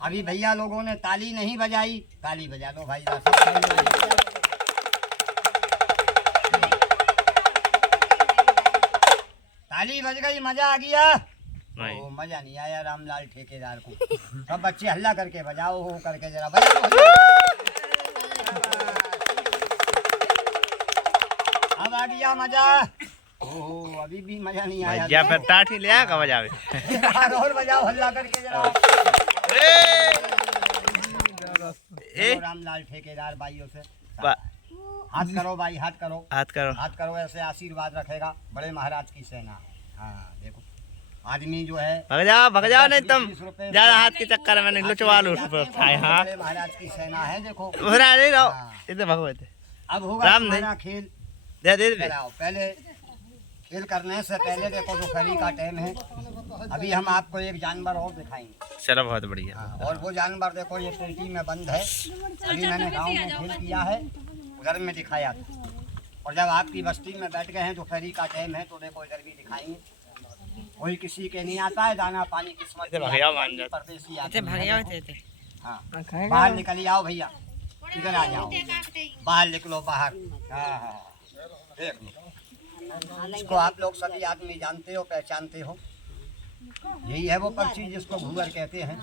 अभी भैया लोगों ने ताली नहीं बजाई, ताली बजा दो भाई। ताली बज गई, मजा आ गया? ओ, मजा नहीं आया रामलाल ठेकेदार को। सब बच्चे हल्ला करके बजाओ, हो करके जरा बजाओ। अब आ गया मजा। ओह, अभी भी मजा नहीं आया। या फिर टाठी ले आया बजावे। और बजाओ हल्ला करके जरा। रामलाल ठेकेदार भाइयों से हाथ करो भाई, हाथ करो, हाथ करो, हाथ करो, ऐसे आशीर्वाद रखेगा। बड़े महाराज की सेना है। हाँ देखो, आदमी जो है भग जाओ नहीं तुम ज्यादा हाथ के चक्कर में लुचवा लो। हाँ, बड़े महाराज की सेना है देखो। नहीं रहो इधर भगवत। अब होगा तुम्हारा खेल। दे पहले खेल करने से पहले देखो दोपहरी का टाइम है। अभी हम आपको एक जानवर और दिखाएंगे। चलो बहुत बढ़िया। और वो जानवर देखो ये पेटी में बंद है। अभी मैंने गांव में खेल किया है, उधर में दिखाया था। और जब आपकी बस्ती में बैठ गए हैं, दोपहरी का टाइम है, तो देखो इधर भी दिखाएंगे। कोई किसी के नहीं आता है, दाना पानी किस्मत परदेसी आते हैं। हाँ, बाहर निकल आओ भैया, इधर आ जाओ, बाहर निकलो बाहर। हाँ हाँ, देख लो इसको आप लोग सभी आदमी जानते हो, पहचानते हो। यही है वो पक्षी जिसको घूंघर कहते हैं।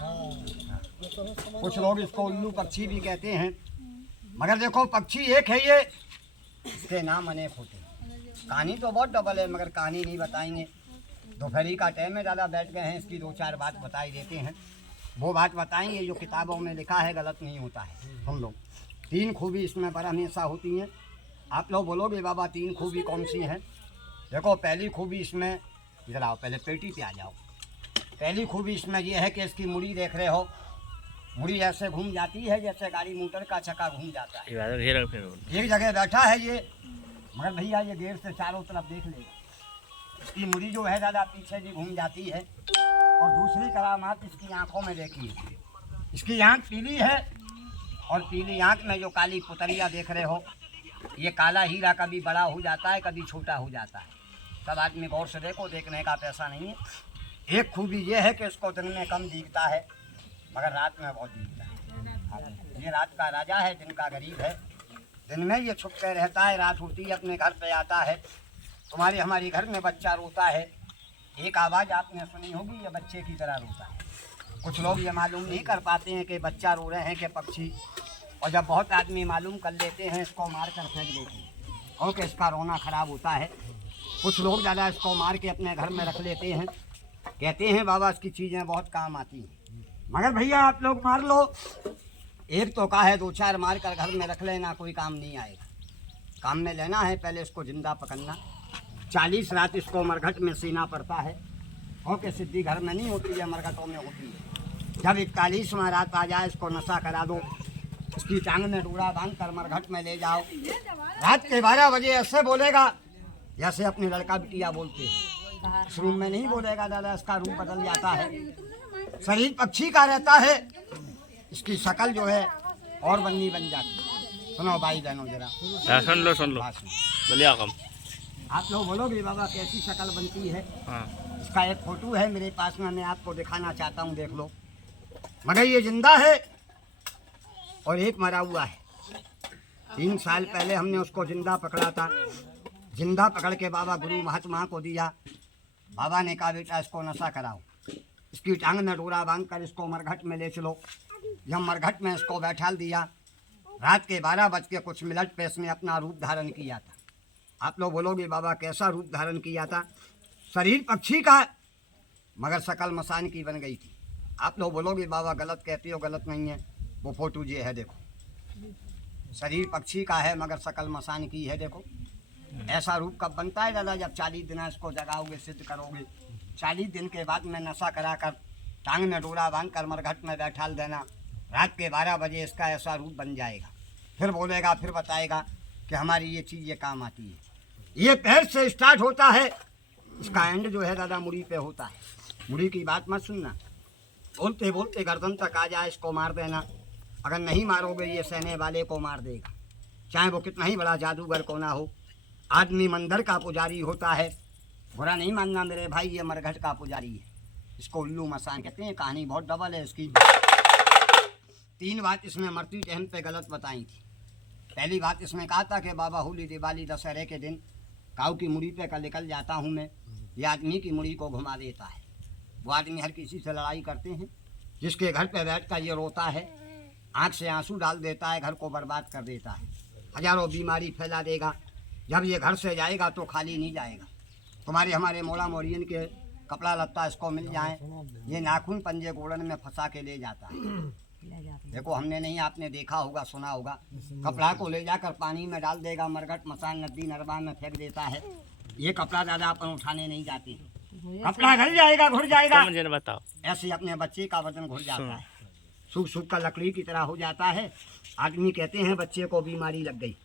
कुछ लोग इसको उल्लू पक्षी भी कहते हैं। मगर देखो पक्षी एक है ये, इसके नाम अनेक होते हैं। कहानी तो बहुत डबल है, मगर कहानी नहीं बताएंगे। दोपहरी का टाइम में ज़्यादा बैठ गए हैं, इसकी दो चार बात बताई देते हैं। वो बात बताएंगे जो किताबों में लिखा है, गलत नहीं होता है। हम लोग 3 खूबी इसमें पर हमेशा होती हैं। आप लोग बोलोगे बाबा 3 खूबी कौन सी हैं? देखो पहली खूबी इसमें, इधर आओ, पहले पेटी पे आ जाओ। पहली खूबी इसमें यह है कि इसकी मुड़ी देख रहे हो, मुड़ी ऐसे घूम जाती है जैसे गाड़ी मोटर का चक्का घूम जाता है। एक जगह बैठा है ये, मगर भैया ये गेट से चारों तरफ देख लेगा। इसकी मुड़ी जो है दादा पीछे भी घूम जाती है। और दूसरी करामात इसकी आंखों में देखिए, इसकी आंख पीली है, और पीली आंख में जो काली पुतलिया देख रहे हो, ये काला हीरा कभी बड़ा हो जाता है, कभी छोटा हो जाता है। सब आदमी गौर से देखो, देखने का पैसा नहीं है। एक खूबी ये है कि इसको दिन में कम दिखता है, मगर रात में बहुत दिखता है। ये रात का राजा है, दिन का गरीब है। दिन में ये छुप के रहता है, रात होती है अपने घर पे आता है। तुम्हारे हमारे घर में बच्चा रोता है, एक आवाज़ आपने सुनी होगी, ये बच्चे की तरह रोता है। कुछ लोग ये मालूम नहीं कर पाते हैं कि बच्चा रो रहे हैं कि पक्षी। और जब बहुत आदमी मालूम कर लेते हैं, इसको मार कर फेंक देते हैं और कि इसका रोना ख़राब होता है। कुछ लोग ज़्यादा इसको मार के अपने घर में रख लेते हैं, कहते हैं बाबा इसकी चीज़ें बहुत काम आती हैं। मगर भैया आप लोग मार लो, एक तो का है 2-4 मार कर घर में रख लेना, कोई काम नहीं आएगा। काम में लेना है पहले इसको जिंदा पकड़ना। 40 रात इसको मरघट में सीना पड़ता है, और कि सिद्धि घर में नहीं होती है, मरघटों में होती है। जब 41वां रात आ जाए, इसको नशा करा दो, इसकी टांग में डोरा बांध कर मरघट में ले जाओ। रात के 12 बजे ऐसे बोलेगा जैसे अपनी लड़का बिटिया बोलते हैं। इस रूम में नहीं बोलेगा दादा, इसका रूप बदल जाता है। शरीर पक्षी का रहता है, इसकी शक्ल जो है और बन्नी बन जाती है। सुनो भाई बहनों जरा, सुन लो बोलिए। आप लोग बोलोगे बाबा कैसी शक्ल बनती है? हाँ। इसका एक फोटो है मेरे पास में, मैं आपको दिखाना चाहता हूँ, देख लो। मगर ये जिंदा है और एक मरा हुआ है। 3 साल पहले हमने उसको जिंदा पकड़ा था। जिंदा पकड़ के बाबा गुरु महात्मा को दिया। बाबा ने कहा बेटा इसको नशा कराओ, इसकी टांग में डोरा बांध कर इसको मरघट में ले चलो। जब मरघट में इसको बैठा दिया, रात के 12 बज के कुछ मिनट पे इसने अपना रूप धारण किया था। आप लोग बोलोगे बाबा कैसा रूप धारण किया था? शरीर पक्षी का मगर शकल मसान की बन गई थी। आप लोग बोलोगे बाबा गलत कहते हो, गलत नहीं है। वो फोटो ये है देखो, शरीर पक्षी का है मगर शकल मसान की है। देखो ऐसा रूप कब बनता है दादा? जब 40 दिन इसको जगाओगे, सिद्ध करोगे। 40 दिन के बाद में नशा कराकर टांग में डोरा बांध कर मरघट में बैठा देना। रात के 12 बजे इसका ऐसा रूप बन जाएगा। फिर बोलेगा, फिर बताएगा कि हमारी ये चीज़ ये काम आती है। ये पैर से स्टार्ट होता है, इसका एंड जो है दादा मुड़ी पे होता है। मुड़ी की बात मत सुनना, बोलते बोलते गर्दन तक आ जाए इसको मार देना। अगर नहीं मारोगे ये सहने वाले को मार देगा, चाहे वो कितना ही बड़ा जादूगर को ना हो। आदमी मंदिर का पुजारी होता है, बुरा नहीं मानना मेरे भाई, ये मरघट का पुजारी है। इसको उल्लू मसान कहते हैं। कहानी बहुत डबल है इसकी। 3 बात इसमें मरती टहन पे गलत बताई थी। पहली बात इसमें कहा था कि बाबा होली दिवाली दशहरे के दिन काऊ की मुड़ी पे का निकल जाता हूँ मैं, ये आदमी की मुड़ी को घुमा देता है। वो आदमी हर किसी से लड़ाई करते हैं, जिसके घर पे बैठ कर ये रोता है, आँख से आंसू डाल देता है, घर को बर्बाद कर देता है, हजारों बीमारी फैला देगा। जब ये घर से जाएगा तो खाली नहीं जाएगा। तुम्हारे हमारे मोड़ा मोड़ियन के कपड़ा लत्ता इसको मिल जाए, ये नाखून पंजे गोड़न में फंसा के ले जाता है। देखो हमने नहीं, आपने देखा होगा, सुना होगा, कपड़ा को ले जाकर पानी में डाल देगा, मरघट मसान नदी नरवा में फेंक देता है। ये कपड़ा ज़्यादा अपन उठाने नहीं जाते, कपड़ा घल जाएगा, घुट जाएगा। मुझे बताओ, ऐसे अपने बच्चे का वजन घुट जाता है, सूख सूख का लकड़ी की तरह हो जाता है। आदमी कहते हैं बच्चे को बीमारी लग गई,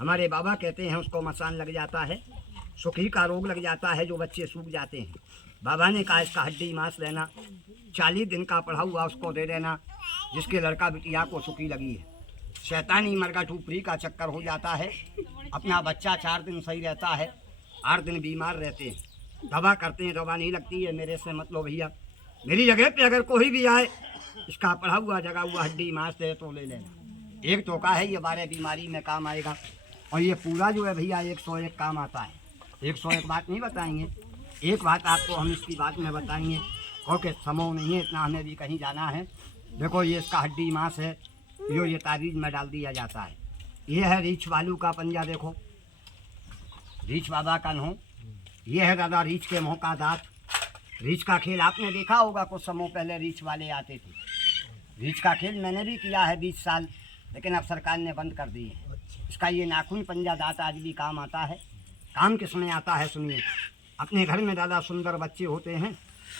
हमारे बाबा कहते हैं उसको मसान लग जाता है, सुखी का रोग लग जाता है, जो बच्चे सूख जाते हैं। बाबा ने कहा इसका हड्डी मांस लेना, 40 दिन का पढ़ा हुआ उसको दे देना, जिसके लड़का बिटिया को सुखी लगी है। शैतानी मरघट ऊपरी का चक्कर हो जाता है, अपना बच्चा 4 दिन सही रहता है, 8 दिन बीमार रहते हैं, दवा करते हैं, दवा नहीं लगती है। मेरे से मत लो भैया, मेरी जगह पे अगर कोई भी आए, इसका पढ़ा हुआ जगा हुआ हड्डी मांस दे तो ले लेना। एक टोका है, ये 12 बीमारी में काम आएगा, और ये पूरा जो है भैया 101 काम आता है। 101 बात नहीं बताएंगे, एक बात आपको हम इसकी बात में बताएंगे, क्योंकि समूह नहीं है इतना, हमें भी कहीं जाना है। देखो ये इसका हड्डी मांस है, जो ये ताबीज में डाल दिया जाता है। ये है रीछ वालू का पंजा, देखो रीछ बाबा का नो, ये है दादा रीछ के मुँह का दांत। रीछ का खेल आपने देखा होगा, कुछ समय पहले रीछ वाले आते थे। रीछ का खेल मैंने भी किया है 20 साल, लेकिन अब सरकार ने बंद कर दी है। इसका ये नाखून पंजा दांत आज भी काम आता है। काम किस में आता है सुनिए। अपने घर में दादा सुंदर बच्चे होते हैं,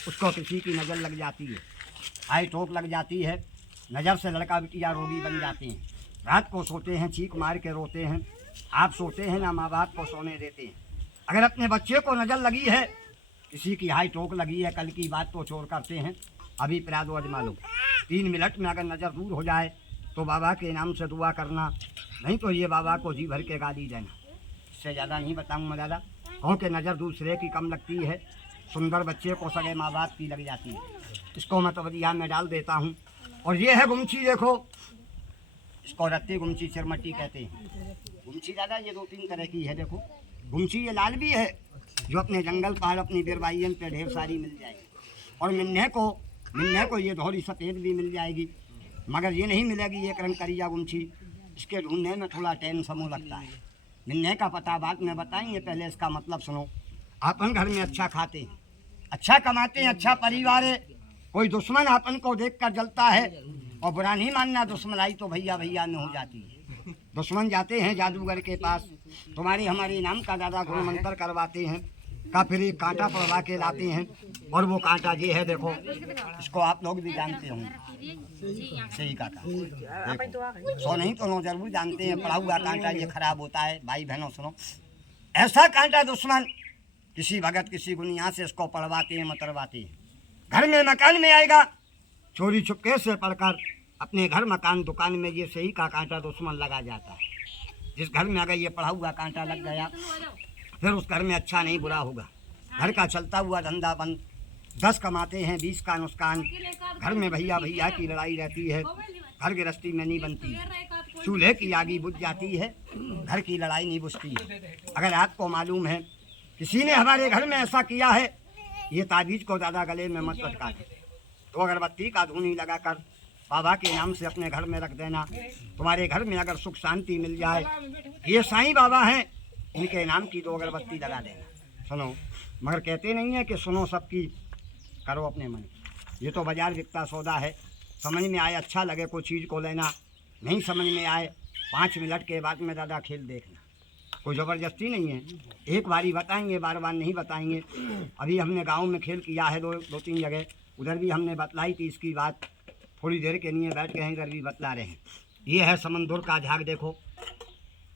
उसको किसी की नज़र लग जाती है, आई टोक लग जाती है, नज़र से लड़का बिटिया रोगी बन जाते हैं, रात को सोते हैं चीख मार के रोते हैं, आप सोते हैं ना माँ बाप को सोने देते हैं। अगर अपने बच्चे को नज़र लगी है, किसी की हाई टोक लगी है, कल की बात तो छोड़ करते हैं, अभी प्रादो अजमा लो। 3 मिनट में अगर नज़र दूर हो जाए तो बाबा के नाम से दुआ करना, नहीं तो ये बाबा को जी भर के गाली देना। इससे ज़्यादा नहीं बताऊँगा दादा, क्योंकि नज़र दूसरे की कम लगती है, सुंदर बच्चे को सगे माँ बाप की लग जाती है। इसको मैं तवदिया में डाल देता हूँ। और ये है गुमछी, देखो इसको रत्ती गुमछी चिरमट्टी कहते हैं। गुमछी दादा ये 2-3 तरह की है। देखो गुमछी ये लाल भी है, जो अपने जंगल पहाड़ अपनी बिरवाइयन पे ढेर सारी मिल जाएगी, और मिन्ने को ये धोरी सफ़ेद भी मिल जाएगी, मगर ये नहीं मिलेगी एक रंग करिया गुमछी। इसके ढूंढने में थोड़ा टाइम समूह लगता है। मिलने का पता बाद में बताएंगे, पहले इसका मतलब सुनो। अपन घर में अच्छा खाते हैं, अच्छा कमाते हैं, अच्छा परिवार है, कोई दुश्मन अपन को देखकर जलता है, और बुरा नहीं मानना, दुश्मनाई तो भैया भैया में हो जाती है। दुश्मन जाते हैं जादूगर के पास, तुम्हारी हमारे नाम का दादा गुण मंत्र करवाते हैं, का फिर एक कांटा पड़वा के लाते हैं, और वो कांटा ये है, देखो इसको आप लोग भी जानते होंगे, सही कांटा, सो नहीं तो नो जरूर जानते हैं, पड़ा हुआ कांटा ये खराब होता है। भाई बहनों सुनो, ऐसा कांटा दुश्मन किसी भगत किसी गुनिया से इसको पढ़वाते हैं, मतरवाते हैं, घर में मकान में आएगा, चोरी छुपके से पढ़कर अपने घर मकान दुकान में ये सही का कांटा दुश्मन लगा जाता है। जिस घर में अगर ये पढ़ा हुआ कांटा लग गया, फिर उस घर में अच्छा नहीं बुरा होगा, घर का चलता हुआ धंधा बंद, 10 कमाते हैं 20 का नुकसान, घर में भैया भैया की लड़ाई रहती है, घर गृहस्थी में नहीं बनती है, चूल्हे की आगी बुझ जाती है, घर की लड़ाई नहीं बुझती है। अगर आपको मालूम है किसी ने हमारे घर में ऐसा किया है, ये ताबीज को ज़्यादा गले में मत लटका दे, तो अगरबत्ती का धूनी लगाकर बाबा के नाम से अपने घर में रख देना, तुम्हारे घर में अगर सुख शांति मिल जाए। ये साईं बाबा हैं, इनके नाम की 2 अगरबत्ती लगा देना। सुनो, मगर कहते नहीं है कि सुनो सबकी, करो अपने मन। ये तो बाजार बिकता सौदा है, समझ में आए अच्छा लगे कोई चीज़ को लेना, नहीं समझ में आए 5 मिनट के बाद में दादा खेल देखना, कोई ज़बरदस्ती नहीं है। एक बारी बताएंगे, बार बार नहीं बताएंगे। अभी हमने गांव में खेल किया है 2-3 जगह, उधर भी हमने बतलाई थी इसकी बात, थोड़ी देर के लिए बैठ गए हैं, इधर भी बतला रहे हैं। ये है समंदर का झाग, देखो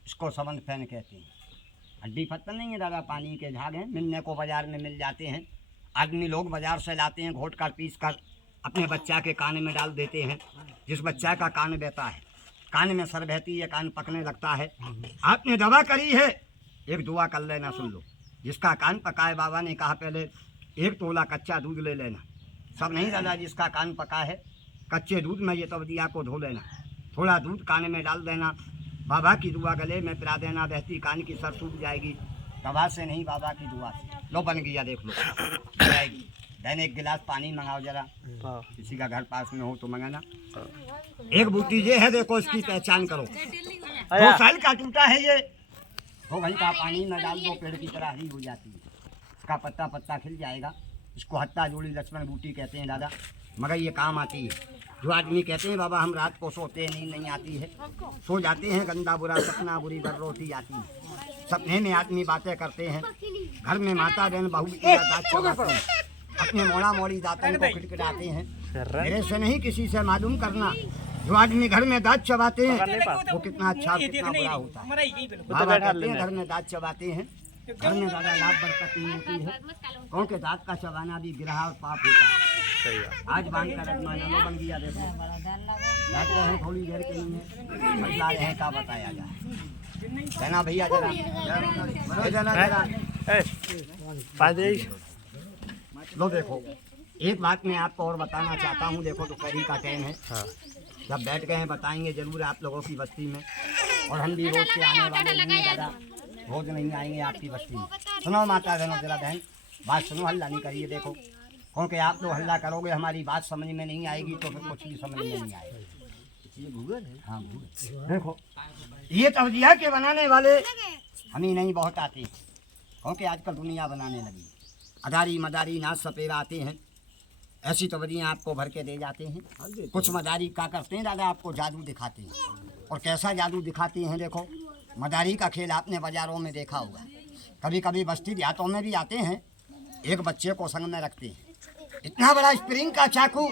इसको समंद फैन कहते हैं। हड्डी पत्थर नहीं है दादा, पानी के झाग हैं, मिलने को बाज़ार में मिल जाते हैं। आदमी लोग बाज़ार से लाते हैं, घोट कर पीस कर अपने बच्चा के कान में डाल देते हैं। जिस बच्चा का कान बहता है, कान में सर बहती है, कान पकने लगता है, आपने दवा करी है, एक दुआ कर लेना, सुन लो। जिसका कान पका है, बाबा ने कहा पहले 1 तोला कच्चा दूध ले लेना। सब नहीं दादा, जिसका कान पका है कच्चे दूध में ये तवदिया को धो लेना, थोड़ा दूध कान में डाल देना, बाबा की दुआ गले में पिला देना, बहती कान की सर सूख जाएगी, दवा से नहीं बाबा की दुआ से। लो बन गया, देख लो जाएगी। दैन एक गिलास पानी मंगाओ जरा, किसी का घर पास में हो तो मंगाना। एक बूटी ये है, देखो इसकी पहचान करो, 2 साल का टूटा है ये, 2 घंटा पानी में डाल दो, पेड़ की तरह हरी हो जाती है, इसका पत्ता पत्ता खिल जाएगा। इसको हत्ता जोड़ी लक्ष्मण बूटी कहते हैं दादा, मगर ये काम आती है। जो आदमी कहते हैं बाबा हम रात को सोते हैं, नींद नहीं आती है, सो जाते हैं, गंदा बुरा सपना बुरी बर्रोटी आती है। सपने में आदमी बातें करते हैं, घर में माता बहन बहू दांत चबाते हैं, अपने मोड़ा मोड़ी दांतों को खिटखिटाते हैं। मेरे से नहीं किसी से मालूम करना, जो आदमी घर में दांत चबाते हैं वो कितना अच्छा कितना बुरा होता है। बाबा कहते हैं घर में दांत चबाते हैं, घर में ज़्यादा लाभ बरकत नहीं होती है, क्योंकि दांत का चबाना भी गिरहा और पाप होता है। आज बांध कर रखना बन गया, देखो दांत है थोड़ी देर के लिए बदला रहे का बताया जाए। कहना भैया जरा लो देखो, एक बात मैं आपको और बताना चाहता हूँ। देखो दोपहरी का टाइम है, जब बैठ गए हैं बताएंगे जरूर आप लोगों की बस्ती में, और हम भी रोज से आने वाले नहीं दादा, रोज नहीं आएंगे आपकी बस्ती में। सुनो माता बहनों जरा बहन बात सुनो, हल्ला नहीं करिए। देखो क्योंकि आप लोग हल्ला करोगे हमारी बात समझ में नहीं आएगी, तो फिर कुछ भी समझ में नहीं आएगा। ये भूगोल है, हाँ भूगोल। देखो ये तवजिया के बनाने वाले हम ही नहीं बहुत आते हैं, क्योंकि आजकल दुनिया बनाने लगी। अदारी मदारी नाच सपेरा आते हैं, ऐसी तवजियाँ आपको भर के दे जाते हैं। कुछ मदारी क्या करते हैं दादा, आपको जादू दिखाते हैं। और कैसा जादू दिखाते हैं, देखो मदारी का खेल आपने बाजारों में देखा होगा, कभी कभी बस्ती देहातों में भी आते हैं। एक बच्चे को संग में रखते हैं, इतना बड़ा स्प्रिंग का चाकू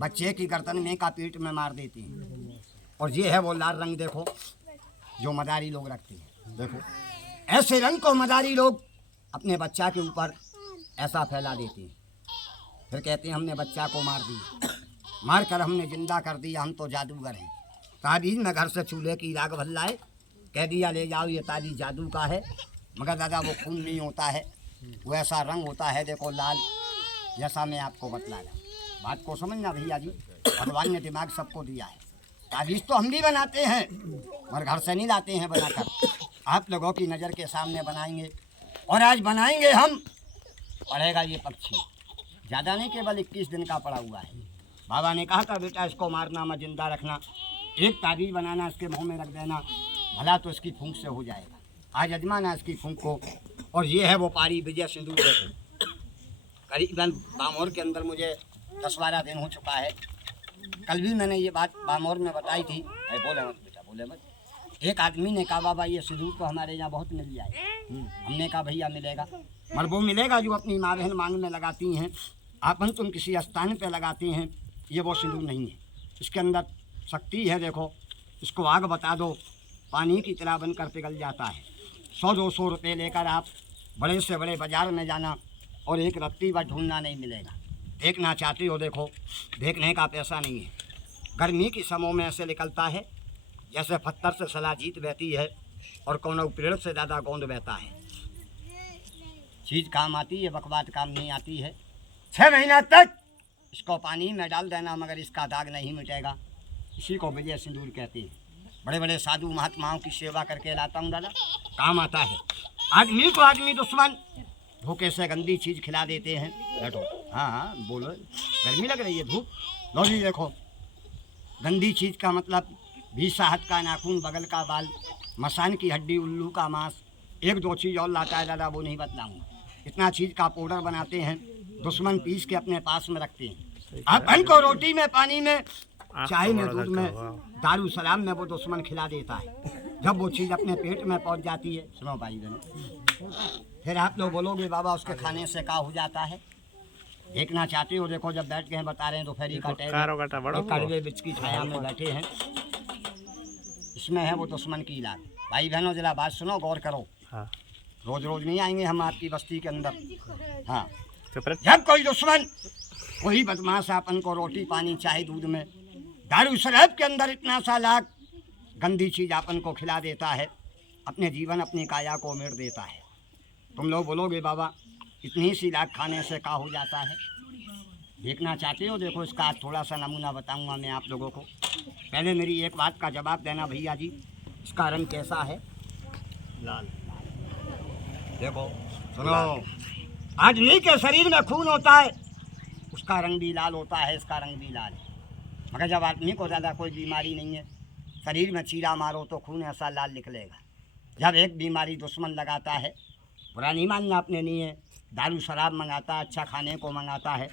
बच्चे की गर्दन में का पीठ में मार देते हैं। और ये है वो लाल रंग, देखो जो मदारी लोग रखते हैं। देखो ऐसे रंग को मदारी लोग अपने बच्चा के ऊपर ऐसा फैला देते हैं, फिर कहते हैं हमने बच्चा को मार दिया, मार कर हमने जिंदा कर दिया, हम तो जादूगर हैं। ताबीज में घर से चूल्हे की राग भर लाए, कह दिया ले जाओ ये ताबीज जादू का है, मगर दादा वो खून नहीं होता है, वो ऐसा रंग होता है देखो लाल, जैसा मैं आपको बतलाया। बात को समझना भैया जी, भगवान ने दिमाग सबको दिया है। ताबीज तो हम भी बनाते हैं, मगर घर से नहीं लाते हैं बनाकर, आप लोगों की नज़र के सामने बनाएंगे। और आज बनाएंगे हम, पढ़ेगा ये पक्षी, ज़्यादा नहीं, केवल 21 दिन का पड़ा हुआ है। बाबा ने कहा था बेटा इसको मारना मत, जिंदा रखना, एक ताबीज बनाना, इसके मुँह में रख देना, भला तो इसकी फूंक से हो जाएगा। आज अजमाना इसकी फूंक को। और ये है वो पारी विजय सिंदूर, देखो करीबन बामोर के अंदर मुझे 10-12 दिन हो चुका है। कल भी मैंने ये बात बामोर में बताई थी। बोले मत बेटा, बोले मत। एक आदमी ने कहा बाबा ये सिंदूर तो हमारे यहाँ बहुत मिल जाए। हमने कहा भैया मिलेगा, मगर वो मिलेगा जो अपनी माँ बहन मांग में लगाती हैं, आपन तुम किसी स्थान पे लगाते हैं, ये वो सिंदूर नहीं है। इसके अंदर शक्ति है, देखो इसको आग बता दो, पानी की तरह बनकर पिघल जाता है। 100-200 रुपये लेकर आप बड़े से बड़े बाज़ार में जाना और एक रत्ती व ढूंढना नहीं मिलेगा। देखना चाहते हो देखो, देखने का पैसा नहीं है। गर्मी के समय में ऐसे निकलता है जैसे पत्थर से सलाजीत बहती है और कौन पेड़ से ज़्यादा गोंद बहता है। चीज़ काम आती है, बकवाद काम नहीं आती है। 6 महीना तक इसको पानी में डाल देना, मगर इसका दाग नहीं मिटेगा। इसी को विजय सिंदूर कहते हैं। बड़े बड़े साधु महात्माओं की सेवा करके लाता हूँ दादा, काम आता है। आदमी को आदमी दुश्मन धोखे से गंदी चीज़ खिला देते हैं। बैठो, हाँ हाँ बोलो, गर्मी लग रही है, धूप लो जी। देखो गंदी चीज़ का मतलब 20 हाथ का नाखून, बगल का बाल, मसान की हड्डी, उल्लू का मांस, 1-2 चीज़ और लाता है दादा, वो नहीं बतलाऊँगा। इतना चीज़ का पाउडर बनाते हैं, दुश्मन पीस के अपने पास में रखते हैं। अपन को रोटी में, पानी में, चाय में, दूध में, दारू सलाम में वो दुश्मन खिला देता है। जब वो चीज़ अपने पेट में पहुंच जाती है, सुनो भाई बहनों, फिर आप लोग बोलोगे बाबा उसके खाने से क्या हो जाता है। देखना चाहते हो, देखो जब बैठ के हैं बता रहे हैं दोपहरी का टाइम, कड़वे वृक्ष की छाया में बैठे हैं, इसमें है वो दुश्मन की इलाज। भाई बहनों जरा बात सुनो, गौर करो। रोज रोज नहीं आएंगे हम आपकी बस्ती के अंदर। हाँ, जब कोई दुश्मन, कोई बदमाश अपन को रोटी पानी चाहे दूध में, दारू शराब के अंदर इतना सा लाख गंदी चीज़ अपन को खिला देता है, अपने जीवन अपनी काया को उमेड़ देता है। तुम लोग बोलोगे बाबा इतनी सी लाख खाने से क्या हो जाता है। देखना चाहते हो? देखो इसका थोड़ा सा नमूना बताऊंगा मैं आप लोगों को। पहले मेरी एक बात का जवाब देना भैया जी, इसका रंग कैसा है? लाल। देखो सुनो, आदमी के शरीर में खून होता है, उसका रंग भी लाल होता है, इसका रंग भी लाल है। मगर जब आदमी को ज़्यादा कोई बीमारी नहीं है, शरीर में चीरा मारो तो खून ऐसा लाल निकलेगा। जब एक बीमारी दुश्मन लगाता है, बुरा नहीं मानना अपने लिए, दारू शराब मंगाता है, अच्छा खाने को मंगाता है,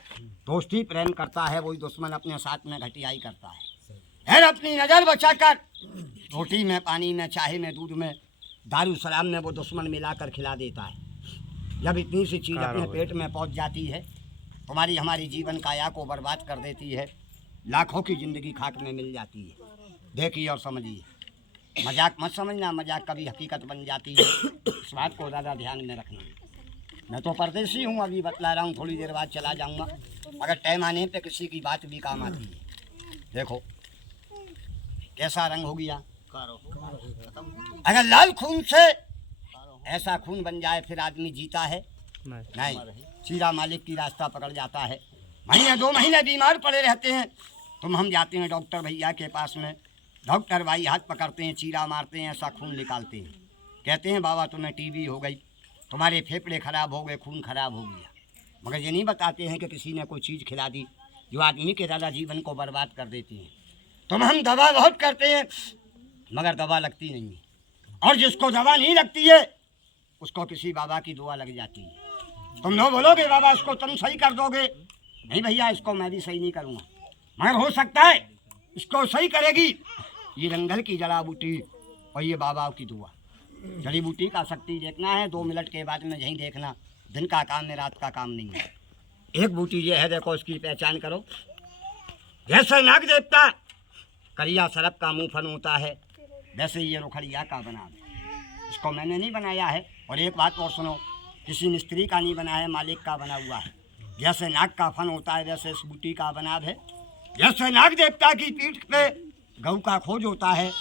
दोस्ती प्रेम करता है, वही दुश्मन अपने साथ में घटियाई करता है। फिर अपनी नज़र बचाकर रोटी में, पानी में, चाय में, दूध में, दारू शराब में वो दुश्मन मिलाकर खिला देता है। जब इतनी सी चीज़ अपने पेट में पहुंच जाती है, तुम्हारी हमारी जीवन काया को बर्बाद कर देती है, लाखों की ज़िंदगी खाक में मिल जाती है। देखिए और समझिए, मजाक मत समझना, मजाक कभी हकीकत बन जाती है, इस बात को ज़्यादा ध्यान में रखना। मैं तो परदेसी हूँ, अभी बतला रहा हूँ, थोड़ी देर बाद चला जाऊँगा, अगर टाइम आने पे किसी की बात भी काम आती है। देखो कैसा रंग हो गया, अगर लाल खून से ऐसा खून बन जाए फिर आदमी जीता है? नहीं, सीधा मालिक की रास्ता पकड़ जाता है। महीने 2 महीने बीमार पड़े रहते हैं, तुम हम जाते हैं डॉक्टर भैया के पास में, डॉक्टर भाई हाथ पकड़ते हैं, चीरा मारते हैं, ऐसा खून निकालते हैं, कहते हैं बाबा तुम्हें टीबी हो गई, तुम्हारे फेफड़े खराब हो गए, खून खराब हो गया। मगर ये नहीं बताते हैं कि किसी ने कोई चीज़ खिला दी जो आदमी के ज़्यादा जीवन को बर्बाद कर देती है। तुम हम दवा बहुत करते हैं मगर दवा लगती नहीं है, और जिसको दवा नहीं लगती है उसको किसी बाबा की दुआ लग जाती है। तुम लोग बोलोगे बाबा इसको तुम सही कर दोगे, नहीं भैया इसको मैं भी सही नहीं करूँगा, मगर हो सकता है इसको सही करेगी ये जंगल की जड़ा बूटी और ये बाबा की दुआ। जड़ी बूटी का शक्ति देखना है, 2 मिनट के बाद में यहीं देखना, दिन का काम है रात का काम नहीं है। एक बूटी ये है, देखो इसकी पहचान करो, जैसे नाग देवता करिया सरप का मुँह फन होता है, वैसे ये रुखड़िया का बना है। इसको मैंने नहीं बनाया है, और एक बात और सुनो, किसी मिस्त्री का नहीं बना है, मालिक का बना हुआ है। जैसे नाग का फन होता है वैसे इस बूटी का बना है। जैसे नाग देवता की पीठ पे गऊ का खोज होता है,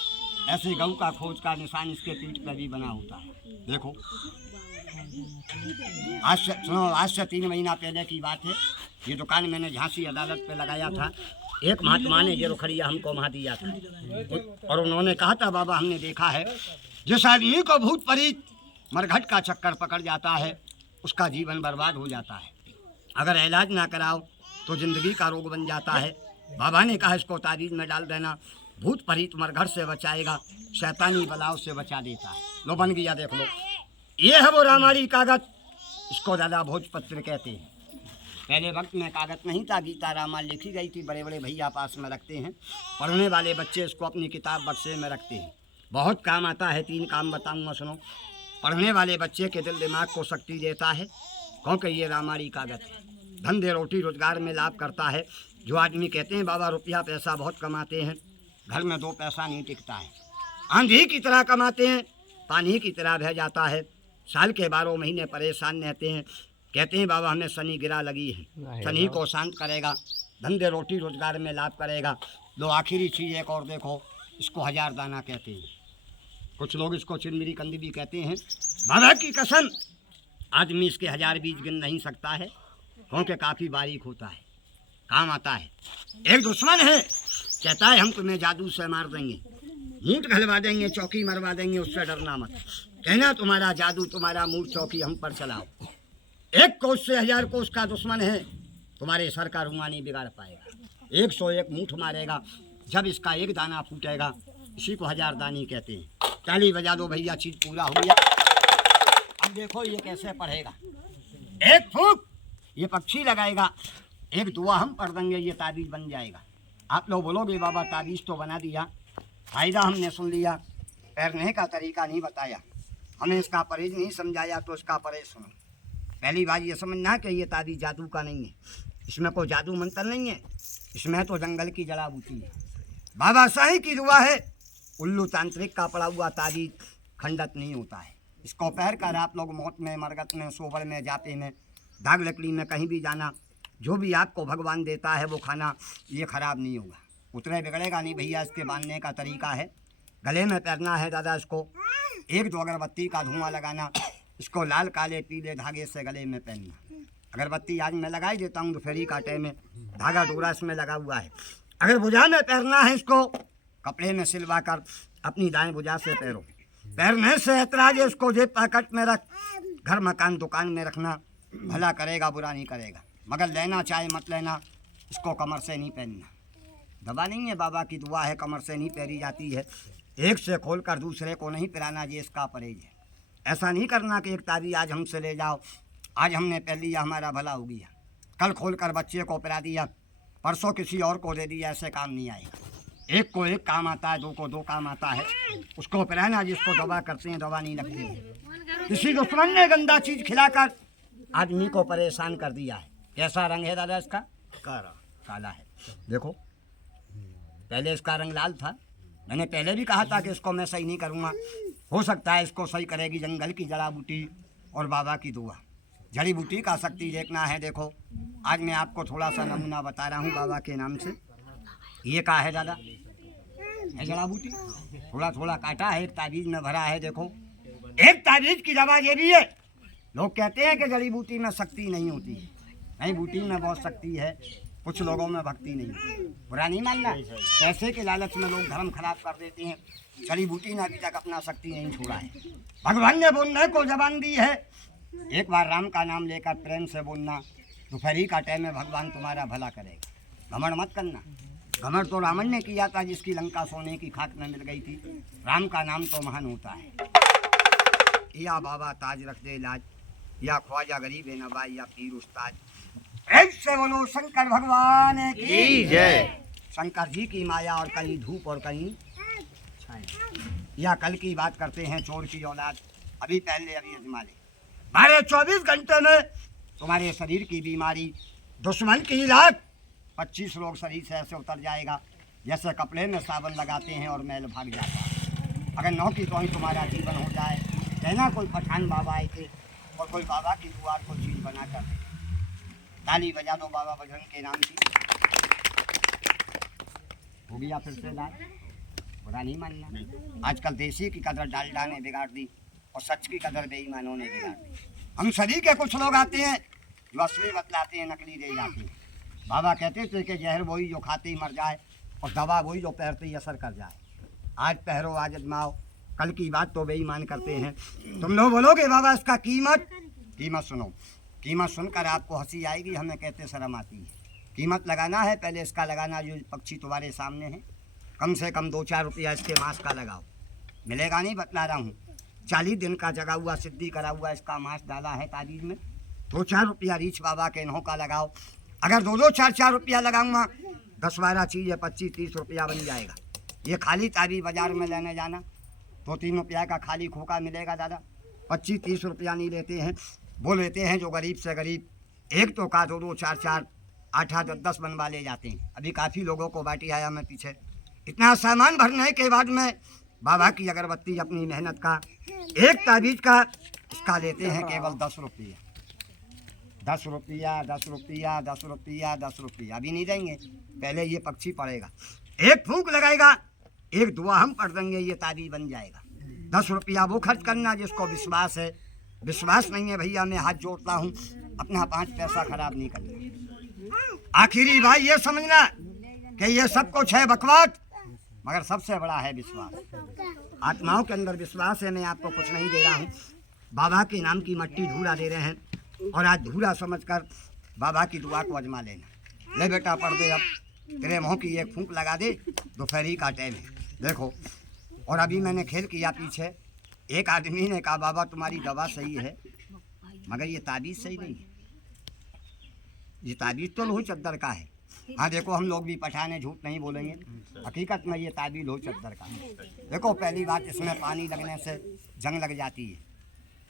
ऐसे गऊ का खोज का निशान इसके पीठ पे भी बना होता है। देखो आज से 3 महीना पहले की बात है, ये दुकान मैंने झांसी अदालत पे लगाया था। एक महात्मा ने ये रुखड़िया हमको वहाँ दिया था, और उन्होंने कहा था बाबा हमने देखा है जिस आदमी को भूत प्रेत मरघट का चक्कर पकड़ जाता है उसका जीवन बर्बाद हो जाता है, अगर इलाज ना कराओ तो ज़िंदगी का रोग बन जाता है। बाबा ने कहा इसको ताबीज़ में डाल देना, भूत प्रेत मरघट से बचाएगा, शैतानी बलाओं से बचा देता है। लो बन गया, देख लो, ये है वो रामायणी कागज, इसको दादा भोजपत्र कहते हैं। पहले वक्त में कागज नहीं था, गीता रामायण लिखी गई थी, बड़े बड़े भैया पास में रखते हैं, पढ़ने वाले बच्चे इसको अपनी किताब बक्से में रखते हैं, बहुत काम आता है। 3 काम बताऊंगा, सुनो। पढ़ने वाले बच्चे के दिल दिमाग को शक्ति देता है, क्योंकि ये रामायणी कागज धंधे रोटी रोजगार में लाभ करता है। जो आदमी कहते हैं बाबा रुपया पैसा बहुत कमाते हैं, घर में 2 पैसा नहीं टिकता है, आंधी की तरह कमाते हैं, पानी की तरह बह जाता है, साल के 12 महीने परेशान रहते हैं। कहते हैं बाबा हमें शनि गिरा लगी है, शनि को शांत करेगा, धंधे रोटी रोजगार में लाभ करेगा। लो आखिरी चीज़ एक और देखो, इसको 1000 दाना कहते हैं, कुछ लोग इसको चिरमिरी कंदी भी कहते हैं। बाबा की कसम आदमी इसके 1000 बीज गिन नहीं सकता है, क्योंकि काफ़ी बारीक होता है, काम आता है। एक दुश्मन है, कहता है हम तुम्हें जादू से मार देंगे, मूठ घलवा देंगे, चौकी मरवा देंगे, उससे डरना मत, कहना तुम्हारा जादू तुम्हारा मूठ चौकी हम पर चलाओ। 1 कोस से 1000 कोस का दुश्मन है, तुम्हारे सर का रुआ नहीं बिगाड़ पाएगा, 101 मूठ मारेगा, जब इसका 1 दाना फूटेगा इसी को 1000 दानी कहते हैं। ताली बजा दो भैया, चीज़ पूरा हो गया। अब देखो ये कैसे पढ़ेगा, 1 फूक ये पक्षी लगाएगा, 1 दुआ हम पढ़ देंगे, ये ताबीज़ बन जाएगा। आप लोग बोलोगे बाबा ताबीज़ तो बना दिया, फ़ायदा हमने सुन लिया, तैरने का तरीका नहीं बताया, हमें इसका परहेज नहीं समझाया, तो इसका परहेज सुनो। पहली बात ये समझना कि ये ताबीज़ जादू का नहीं है, इसमें कोई जादू मंत्र नहीं है, इसमें तो जंगल की जड़ा बूटी है, बाबा शाही की दुआ है। उल्लू तांत्रिक का पड़ा हुआ ताबीज़ खंडत नहीं होता है, इसको पहन कर आप लोग मौत में, मरगत में, सोबर में, जाते में, दाग लकड़ी में कहीं भी जाना, जो भी आपको भगवान देता है वो खाना, ये खराब नहीं होगा, उतने बिगड़ेगा नहीं भैया। इसके बांधने का तरीका है, गले में पहनना है दादा इसको, 1-2 अगरबत्ती का धुआं लगाना, इसको लाल काले पीले धागे से गले में पहनना, अगरबत्ती आज मैं लगाई देता हूँ दोपहरी कांटे में, धागा डोरा इसमें लगा हुआ है। अगर भुजा में पैरना है इसको कपड़े में सिलवा कर अपनी दाएं भुजा से पैरो। पैरने से ऐतराज है, इसको जेब पैकेट में रख, घर मकान दुकान में रखना, भला करेगा बुरा नहीं करेगा। मगर लेना चाहे मत लेना, इसको कमर से नहीं पहनना। दवा नहीं है, बाबा की दुआ है, कमर से नहीं पहनी जाती है। एक से खोलकर दूसरे को नहीं पिलाना, ये इसका परहेज है। ऐसा नहीं करना कि एक ताबीज़ आज हमसे ले जाओ, आज हमने पहन लिया हमारा भला हो गया, कल खोलकर बच्चे को पिला दिया, परसों किसी और को दे दिया, ऐसे काम नहीं आएगा। एक को एक काम आता है, दो को दो काम आता है। उसको पिलाना जिसको दवा करते हैं, दवा नहीं लगती है। किसी दुश्मन ने गंदा चीज़ खिलाकर आदमी को परेशान कर दिया है। कैसा रंग है दादा इसका? काला है। देखो पहले इसका रंग लाल था, मैंने पहले भी कहा था कि इसको मैं सही नहीं करूँगा। हो सकता है इसको सही करेगी जंगल की जड़ा बूटी और बाबा की दुआ। जड़ी बूटी का शक्ति देखना है। देखो आज मैं आपको थोड़ा सा नमूना बता रहा हूँ बाबा के नाम से। ये क्या है दादा? है जड़ा बूटी, थोड़ा थोड़ा काटा है, एक ताबीज़ में भरा है। देखो एक ताबीज़ की दवा ये भी है। लोग कहते हैं कि जड़ी बूटी में शक्ति नहीं होती है, नहीं, बूटी में बहुत शक्ति है। कुछ लोगों में भक्ति नहीं है, बुरा नहीं मानना। पैसे के लालच में लोग धर्म खराब कर देते हैं। जड़ी बूटी ने अभी तक अपना शक्ति नहीं छोड़ा है। भगवान ने बोलने को जबान दी है, एक बार राम का नाम लेकर प्रेम से बोलना, दोपहरी का टाइम में भगवान तुम्हारा भला करेगा। घमंड मत करना। घमंड तो रावण ने किया था, जिसकी लंका सोने की खाक में मिल गई थी। राम का नाम तो महान होता है। या बाबा ताज रख दे लाज, या ख्वाजा गरीब नवाज, या पीर उस्ताद। ऐसे बोलो शंकर भगवान की जय। शंकर जी की माया और कहीं धूप और कहीं छाया। या कल की बात करते हैं, चोर की औलाद अभी पहले अभी अजमा ले। 12-24 घंटे में तुम्हारे शरीर की बीमारी, दुश्मन की लात, 25 लोग शरीर से ऐसे उतर जाएगा जैसे कपड़े में साबुन लगाते हैं और मैल भाग जाता है। अगर 9 की तो ही तुम्हारा जीवन हो जाए। कहना कोई पठान बाबा आए थे और कोई बाबा की दुआर को चीज बना कर दे। ताली बजा दो बाबा बजरंग के नाम की। हो गया फिर से लाल, बुरा नहीं मानना। आजकल देसी की कदर डालडा ने बिगाड़ दी और सच की कदर बेईमानों ने बिगाड़ दी। हम सभी के कुछ लोग आते हैं जो असली बतलाते हैं, नकली दे जाते हैं। बाबा कहते थे कि जहर वही जो खाते ही मर जाए और दवा वही जो पहनते ही असर कर जाए। आज पहरो आज अजमाओ, कल की बात तो बेईमान करते हैं। तुम लोग बोलोगे बाबा इसका कीमत सुनो। कीमत सुनकर आपको हंसी आएगी, हमें कहते शर्म आती है। कीमत लगाना है, पहले इसका लगाना जो पक्षी तुम्हारे सामने है, कम से कम 2-4 रुपया इसके मांस का लगाओ। मिलेगा नहीं बतला रहा हूँ। 40 दिन का जगा हुआ सिद्धि करा हुआ इसका मांस डाला है ताबीज़ में। 2-4 रुपया रीछ बाबा के इन्हों का लगाओ। अगर 2-2, 4-4 रुपया लगाऊंगा, 10-12 चीज़ें 25-30 रुपया बन जाएगा। ये खाली ताबीज़ बाजार में लेने जाना, 2-3 रुपया का खाली खोखा मिलेगा दादा। 25-30 रुपया नहीं लेते हैं, वो लेते हैं जो गरीब से गरीब। एक तो का 2-2, 4-4, 8-8, 10-10 बनवा ले जाते हैं। अभी काफ़ी लोगों को बाटी आया मैं पीछे। इतना सामान भरने के बाद में बाबा की अगरबत्ती अपनी मेहनत का एक ताबीज़ का इसका लेते हैं केवल 10 रुपया। 10 रुपया, 10 रुपया, 10 रुपया, 10 रुपया। अभी नहीं देंगे, पहले ये पक्षी पड़ेगा, एक फूंक लगाएगा, एक दुआ हम पढ़ देंगे, ये ताबीज़ बन जाएगा। 10 रुपया वो खर्च करना जिसको विश्वास है। विश्वास नहीं है भैया, मैं हाथ जोड़ता हूँ, अपना 5 पैसा खराब नहीं करना। आखिरी भाई ये समझना कि ये सब कुछ है बकवास, मगर सबसे बड़ा है विश्वास। आत्माओं के अंदर विश्वास है। मैं आपको कुछ नहीं दे रहा हूँ, बाबा के नाम की मट्टी धूरा दे रहे हैं और आज धूरा समझकर बाबा की दुआ को अजमा लेना। ले बेटा पढ़ दे, अब तेरे मुँह की एक फूंक लगा दे, दोपहरी का टाइम है। देखो, और अभी मैंने खेल किया पीछे, एक आदमी ने कहा बाबा तुम्हारी दवा सही है मगर ये ताबीज़ सही नहीं है। ये ताबीज़ तो लोही चद्दर का है। हाँ देखो, हम लोग भी पठाने, झूठ नहीं बोलेंगे, हकीकत में ये ताबीज़ लोही चद्दर का है। देखो पहली बात, इसमें पानी लगने से जंग लग जाती है,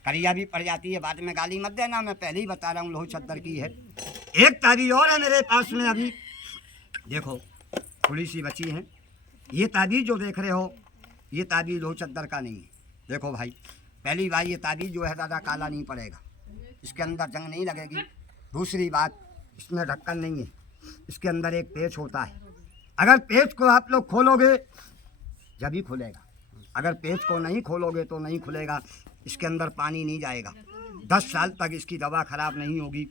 करिया भी पड़ जाती है। बाद में गाली मत देना, मैं पहले ही बता रहा हूँ लोही चद्दर की है। एक ताबीज़ और है मेरे पास में अभी, देखो थोड़ी सी बची है। ये ताबीज़ जो देख रहे हो, ये ताबीज़ लोही चद्दर का नहीं है। देखो भाई, पहली बात ये ताबीज़ जो है दादा काला नहीं पड़ेगा, इसके अंदर जंग नहीं लगेगी। दूसरी बात, इसमें ढक्कन नहीं है, इसके अंदर एक पेच होता है। अगर पेच को आप लोग खोलोगे जब ही खुलेगा, अगर पेच को नहीं खोलोगे तो नहीं खुलेगा। इसके अंदर पानी नहीं जाएगा, 10 साल तक इसकी दवा खराब नहीं होगी।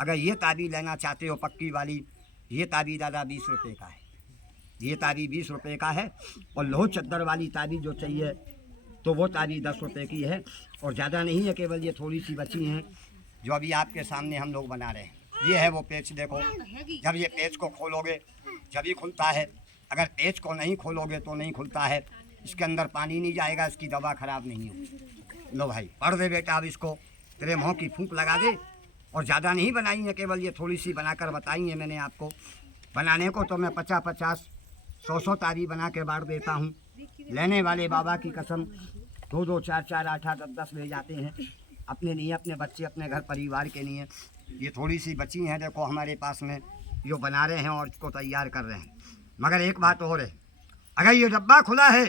अगर ये ताबीज़ लेना चाहते हो पक्की वाली, ये ताबीज़ दादा 20 रुपये का है, ये ताबीज़ 20 रुपये का है। और लोह चद्दर वाली ताबीज़ जो चाहिए तो वो ताबीज़ 10 रुपये की है। और ज़्यादा नहीं है, केवल ये थोड़ी सी बची हैं जो अभी आपके सामने हम लोग बना रहे हैं। ये है वो पेच, देखो जब ये पेच को खोलोगे जब ही खुलता है, अगर पेच को नहीं खोलोगे तो नहीं खुलता है। इसके अंदर पानी नहीं जाएगा, इसकी दवा ख़राब नहीं होगी। लो भाई पढ़ दे बेटा, अब इसको तेरे मुँह की फूंक लगा दे। और ज़्यादा नहीं बनाई है, केवल ये थोड़ी सी बनाकर बताई है मैंने आपको। बनाने को तो मैं 50-50 100 ताबीज़ बना के बांट देता हूँ। लेने वाले बाबा की कसम 2-2, 4-4, 8-8, 10-10 ले जाते हैं अपने लिए, अपने बच्चे, अपने घर परिवार के लिए। ये थोड़ी सी बची हैं, देखो हमारे पास में जो बना रहे हैं और इसको तैयार कर रहे हैं। मगर एक बात और है, अगर ये डब्बा खुला है,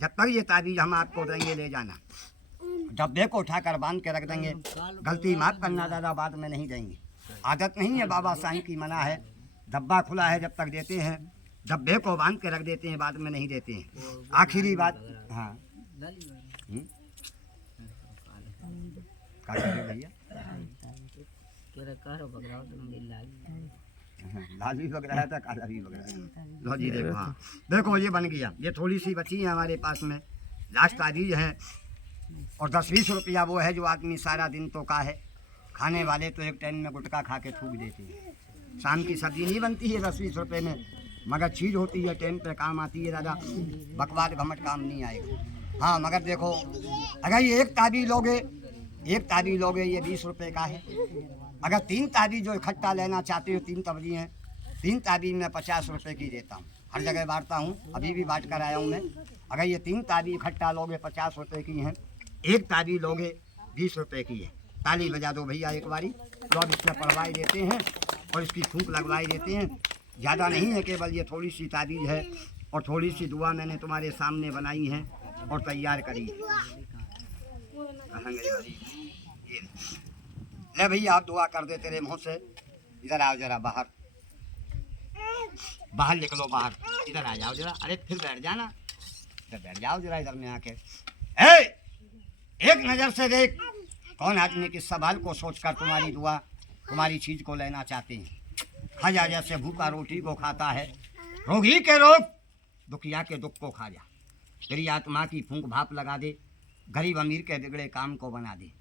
जब तक ये ताबीज़ हम आपको देंगे ले जाना, डब्बे को उठाकर बांध के रख देंगे। गलती माफ करना दादा, बाद में नहीं देंगे, आदत नहीं है, बाबा साईं की मना है। डब्बा खुला है जब तक देते हैं, डब्बे को बांध के रख देते हैं, बाद में नहीं देते हैं। आखिरी बात, हाँ भैया लाल भी बग रहा था, काला भी बग रहा था। लो जी देखो, हाँ देखो ये बन गया। ये थोड़ी सी बची है हमारे पास में, लास्ट ताबीज़ है। और 10-20 रुपया वो है जो आदमी सारा दिन तो का है, खाने वाले तो एक टाइम में गुटखा खा के थूक देते हैं। शाम की सब्जी नहीं बनती है 10-20 रुपये में, मगर चीज़ होती है, टाइम पे काम आती है दादा। बकवाद घमट काम नहीं आएगा। हाँ मगर देखो, अगर ये एक ताबीज़ लोगे ये 20 रुपये का है। अगर 3 ताबीज़ जो इकट्ठा लेना चाहते हो, 3 ताबीज़ हैं, 3 ताबीज़ मैं 50 रुपये की देता हूँ, हर जगह बांटता हूँ, अभी भी बांट कर आया हूँ मैं। अगर ये 3 ताबीज़ इकट्ठा लोगे 50 रुपये की हैं, एक ताबीज़ लोगे 20 रुपये की है। ताली बजा दो भैया एक बारी। तो अब इसमें पढ़वाई देते हैं और इसकी फूंक लगवाई देते हैं। ज़्यादा नहीं है, केवल ये थोड़ी सी ताबीज़ है और थोड़ी सी दुआ मैंने तुम्हारे सामने बनाई है और तैयार करी। ले भैया आप दुआ कर दे तेरे मुँह से। इधर आओ जरा, बाहर बाहर निकलो, बाहर इधर आ जाओ जरा। अरे फिर बैठ जाना, इधर बैठ जाओ जरा, इधर में आके एक नज़र से देख कौन आदमी किस सवाल को सोचकर तुम्हारी दुआ, तुम्हारी चीज़ को लेना चाहते हैं। खजा जैसे भूखा रोटी को खाता है, रोगी के रोग, दुखिया के दुख को खा जा। तेरी आत्मा की फूंक भाप लगा दे, गरीब अमीर के बिगड़े काम को बना दे।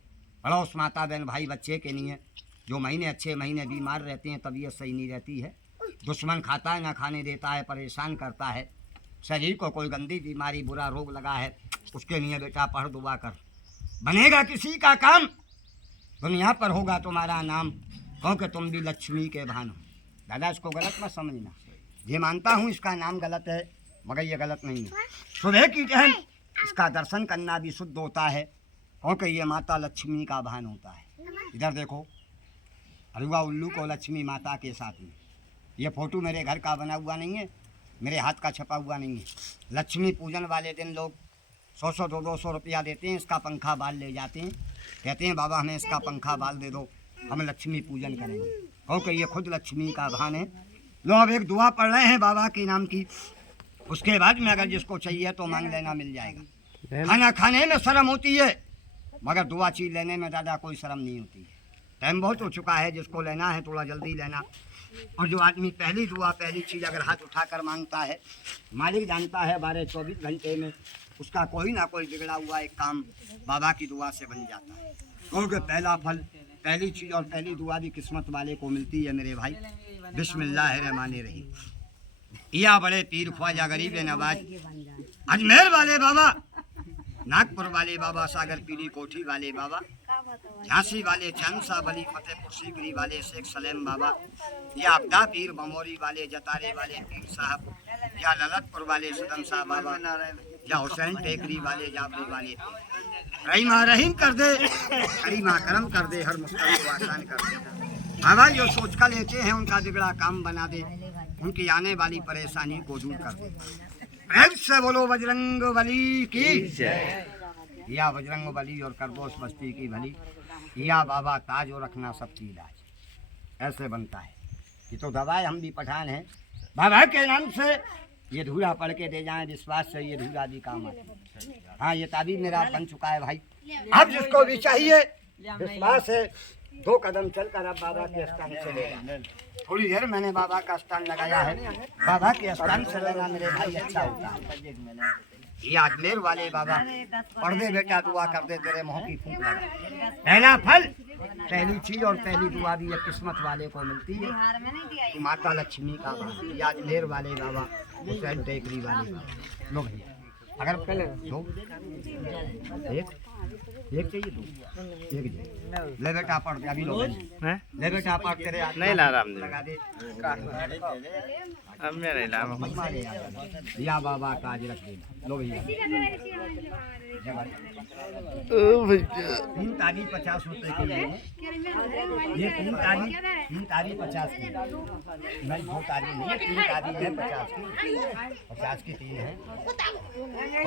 पड़ोस माता बहन भाई बच्चे के लिए जो महीने अच्छे महीने बीमार रहते हैं, तबीयत सही नहीं रहती है, दुश्मन खाता है ना खाने देता है, परेशान करता है, शरीर को कोई गंदी बीमारी बुरा रोग लगा है, उसके लिए बेटा पढ़ दुआ कर। बनेगा किसी का काम, दुनिया पर होगा तुम्हारा नाम, क्योंकि तुम भी लक्ष्मी के भान हो। दादा इसको गलत मत समझना, ये मानता हूँ इसका नाम गलत है, मगर ये गलत नहीं है। सुबह की टहल इसका दर्शन करना भी शुद्ध होता है, क्योंकि ये माता लक्ष्मी का भान होता है। इधर देखो, हलवा उल्लू को लक्ष्मी माता के साथ में। ये फोटो मेरे घर का बना हुआ नहीं है, मेरे हाथ का छपा हुआ नहीं है। लक्ष्मी पूजन वाले दिन लोग 100-100, 200 रुपया देते हैं, इसका पंखा बाल ले जाते हैं, कहते हैं बाबा हमें इसका पंखा बाल दे दो, हम लक्ष्मी पूजन करेंगे, क्योंकि ये खुद लक्ष्मी का भान है। लो अब एक दुआ पढ़ रहे हैं बाबा के नाम की, उसके बाद में अगर जिसको चाहिए तो मांग लेना, मिल जाएगा। खाना खाने में शर्म होती है, मगर दुआ चीज़ लेने में दादा कोई शर्म नहीं होती है। टाइम बहुत हो चुका है, जिसको लेना है थोड़ा जल्दी लेना। और जो आदमी पहली दुआ पहली चीज़ अगर हाथ उठाकर मांगता है, मालिक जानता है 12-24 घंटे में उसका कोई ना कोई बिगड़ा हुआ एक काम बाबा की दुआ से बन जाता है। क्योंकि पहला फल, पहली चीज़ और पहली दुआ भी किस्मत वाले को मिलती है मेरे भाई। बिस्मिल्लाहिर्रहमानिर्रहीम। या बड़े पीर ख्वाजा गरीब नवाज, अजमेर वाले बाबा, नागपुर वाले बाबा, सागर पीली कोठी वाले बाबा, झांसी वाले चांसा वाली, फतेहपुर सीकरी वाले शेख सलेम बाबा, या अब्दा पीर बमोरी वाले, जतारे वाले पीर साहब, या ललतपुर वाले सदन साहब बाबा, या हुसैन टेकरी वाले, जाफरी वाले। रहीमा रहीम कर दे, करीमा करम कर दे, हर मुश्किल को आसान कर दे। बाबा जो सोच कर लेते हैं उनका बिगड़ा काम बना दे, उनकी आने वाली परेशानी को दूर कर दे। प्रेम से बोलो बजरंग बली की जय। या बजरंग बली और करबोस बस्ती की भली, या बाबा ताज और रखना सबकी इलाज। ऐसे बनता है। ये तो दवाएं, हम भी पठान हैं, बाबा के नाम से ये धूरा पढ़ के दे जाएं, विश्वास से ये धूरा भी काम आती है। हाँ ये ताबीज़ मेरा बन चुका है भाई। अब जिसको भी चाहिए विश्वास है 2 कदम चलकर अब बाबा के स्थान से लेना। थोड़ी देर मैंने बाबा का स्थान लगाया है, बाबा के स्थान से लेना मेरे भाई अच्छा होता है। ये अजमेर वाले बाबा पढ़ दे बेटा दुआ कर दे तेरे मुँह की फूंक लगा। पहला फल पहली चीज और पहली दुआ भी ये किस्मत वाले को मिलती है। माता लक्ष्मी का बाबा, ये अजमेर वाले बाबा, हुसैन टेकरी वाले बाबा। लो भैया अगर पहले दो एक चाहिए दो एक ले बेटा पढ़ दे अभी। लो ले बेटा पढ़ तेरे हाथ नहीं ला राम लगा दे। अब मैं नहीं ला या बाबा काज रख दे। लो भैया 3 ताली 50 रुपए की है ये। 3 ताली 50 की नहीं, 2 ताली नहीं, 3 ताली है 50 की 3 है।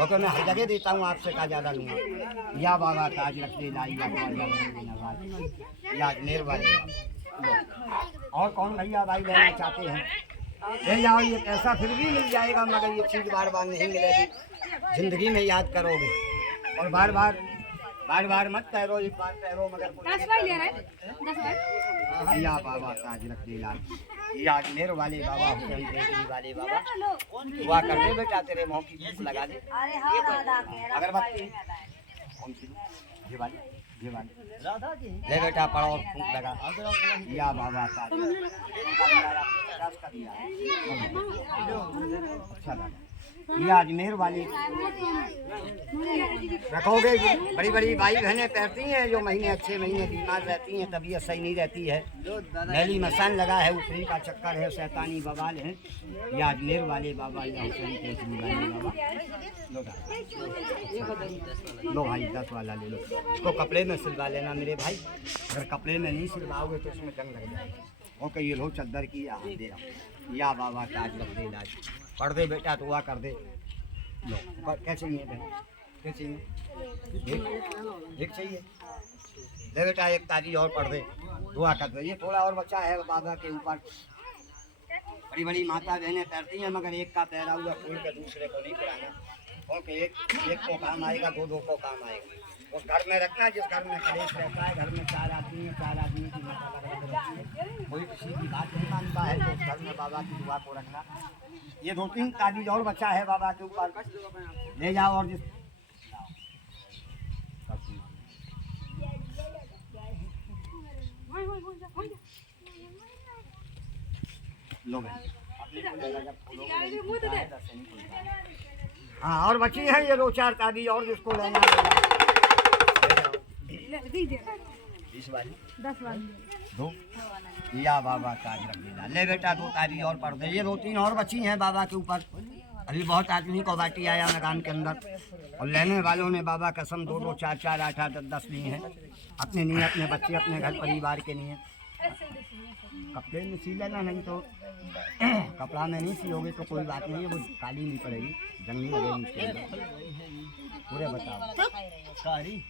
ओके मैं हर जगह देता हूँ, आपसे का ज्यादा लूँगा। या बाबा काज रख दे लाई या अजमेर वाले। और कौन भैया भाई लेना चाहते हैं ले जाओ। ये पैसा फिर भी मिल जाएगा मगर ये चीज़ बार बार नहीं मिलेगी। जिंदगी में याद करोगे और बार बार मत तैरो, एक बार तैरो मगर या बाबा ताज रख दे लाल। ये अजमेर वाले बाबा, हुसैन टेकरी वाले बाबा दुआ कर दे बेटा तेरे मुँह की भूख लगा दे। अगरबत्ती कौन सी ये वाली ले बेटा पढ़ो और फूंक लगा। या बाबा ताज अच्छा लगा। ये अजमेर वाली रखोगे। बड़ी बड़ी भाई बहनें पहनती हैं जो महीने अच्छे महीने बीमार रहती हैं, तबीयत सही नहीं रहती है, मैली मसान लगा है, ऊपरी का चक्कर है, शैतानी बवाल है। या अजमेर वाले बाबा या हुसैन टेकरी वाले बाबा। लो भाई 10 वाला ले लो। इसको कपड़े में सिलवा लेना मेरे भाई, अगर कपड़े में नहीं सिलवाओगे तो उसमें जंग लग जाएगा। ओके ये लो चद्दर की दे रहा। या बाबा ताज रख दे लाज। पढ़ दे बेटा दुआ कर दे। लो क्या चाहिए क्या चाहिए? एक चाहिए ले बेटा एक ताजी और पढ़ दे दुआ कर दे। ये थोड़ा और बच्चा है बाबा के ऊपर। बड़ी बड़ी माता बहनें तैरती हैं मगर एक का तैरा हुआ खोल के दूसरे को नहीं कराना। ओके एक को काम आएगा, दो को काम आएगा। उस घर में रखना जिस घर में कलेश रहता है। घर में 4 आदमी है, 4 आदमी की माता अलग रहती है, कोई किसी की बात नहीं मानता है तो उस घर में बाबा की दुआ को रखना। ये 2-3 ताबीज और बचा है बाबा के ऊपर, ले जाओ और जिस लो हाँ और बची है ये 2-4 ताबीज और जिसको लेना 20 वाली 10 वाली दो। या बाबा ताज रख देना। ले बेटा 2 ताबीज और पढ़ दे। ये 2-3 और बची हैं बाबा के ऊपर। अभी बहुत आदमी को बाटी आया मैदान के अंदर और लेने वालों ने बाबा कसम 2-2, 4-4, 8-8, 10-10 ली हैं। अपने नहीं, अपने बच्चे, अपने घर परिवार के लिए। कपड़े में सी लेना, नहीं तो कपड़ा में नहीं सिलोगे तो कोई बात नहीं है, वो काली नहीं पड़ेगी, जंग नहीं लगेगी उसके अंदर। पूरे बताओ सारी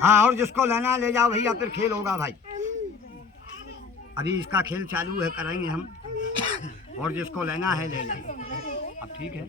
हाँ और जिसको लेना ले जाओ भैया, फिर खेल होगा भाई। अभी इसका खेल चालू है, कराएंगे हम। और जिसको लेना है ले जाए। अब ठीक है।